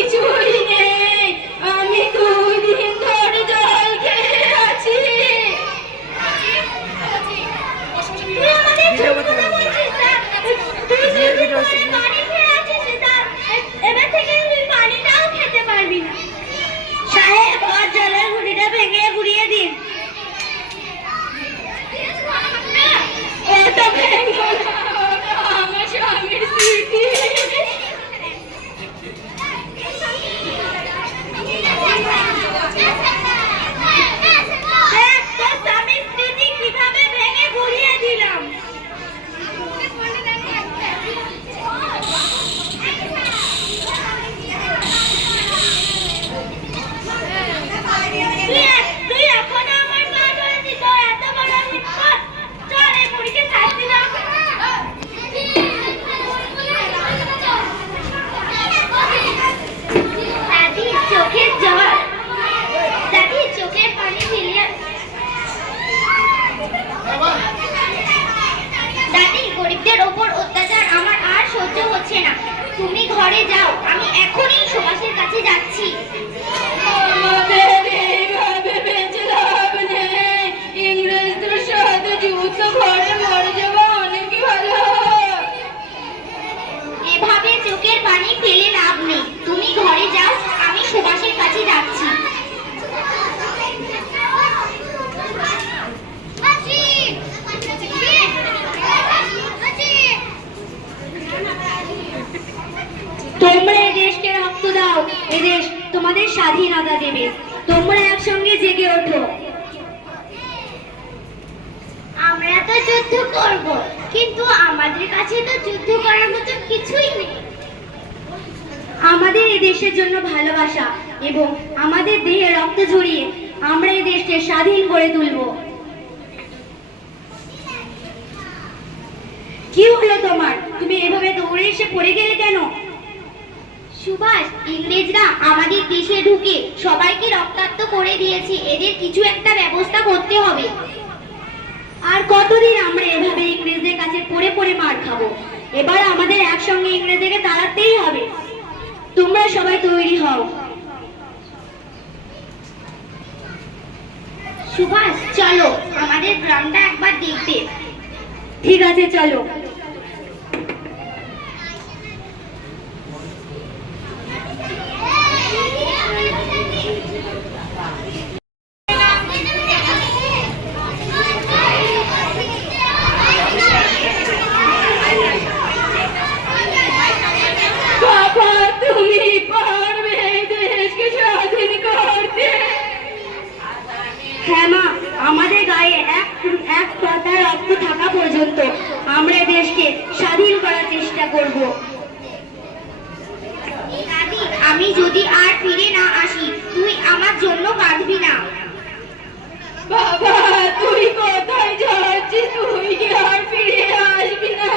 কিছুই নেই, আমি 2 দিন ধরে জল খেয়ে আছি। তুই আমাদের ছোট কথা বলছিস না? তুই পানি খেয়ে আছিস না, এবার থেকে তুই পানিটাও খেতে পারবি না। সাহেব, ওর জলের ঘুড়িটা ভেঙে ঘুরিয়ে দিন। এটা ভেঙো না, আমার স্বামীর স্মৃতি। কিভাবে ভেঙে ঘুরিয়ে দিলাম। তুই এখনো আমার পা ধরেছিস, তো এত বড় হিম্মত। চল এই বুড়িকে শাস্তি দাও। দাদি চোখের জল, দাদি চোখের পানি ফেলিয়ে। দাদি, গরিবদের ওপর অত্যাচার আমার আর সহ্য হচ্ছে না। তুমি ঘরে যাও, আমি এখনই সুভাষের কাছে যাচ্ছি। আমাদের এইভাবে বেঁচে লাভ নেই, ইংরেজদের সাথে যুদ্ধ করে মরে যাওয়া অনেকই ভালো। এভাবে চোখের পানি ফেলে লাভ নেই, তুমি ঘরে যাও, আমি সুভাষের কাছে যাচ্ছি। তোমরা এই দেশকে রক্ত দাও, এই দেশ তোমাদের স্বাধীনতা দেবে। তোমরা একসঙ্গে জেগে ওঠো। আমরা তো যুদ্ধ করব, কিন্তু আমাদের কাছে তো যুদ্ধ করার মতো কিছুই নেই। আমাদের এই দেশের জন্য ভালোবাসা এবং আমাদের দেহে রক্ত ঝরিয়ে আমরা এই দেশকে স্বাধীন করে তুলব। কি হলো তোমার? তুমি এভাবে দৌড়ে এসে পড়ে গেলে কেন? সুভাষ, ইংরেজরা আমাদের দেশে ঢুকে সবাইকে রক্তাক্ত করে দিয়েছে, এদের কিছু একটা ব্যবস্থা করতে হবে। আর কতদিন আমরা এভাবে ইংরেজদের কাছে পড়ে পড়ে মার খাবো? এবার আমাদের একসঙ্গে ইংরেজদেরকে তাড়াতেই হবে। তোমরা সবাই তৈরি হও। সুভাষ, চলো আমাদের গ্রামটা একবার দেখতে। ঠিক আছে, চলো। হ্যাঁ মা, আমাদের গায়ে এক পাতা রক্ত থাকা পর্যন্ত আমরা দেশকে স্বাধীন করার চেষ্টা করব। দাদি, আমি যদি আর ফিরে না আসি, তুই আমার জন্য কাঁদবি না। বাবা, তুই কোথায় যাচ্ছিস? তুই কি আর ফিরে আসবি না?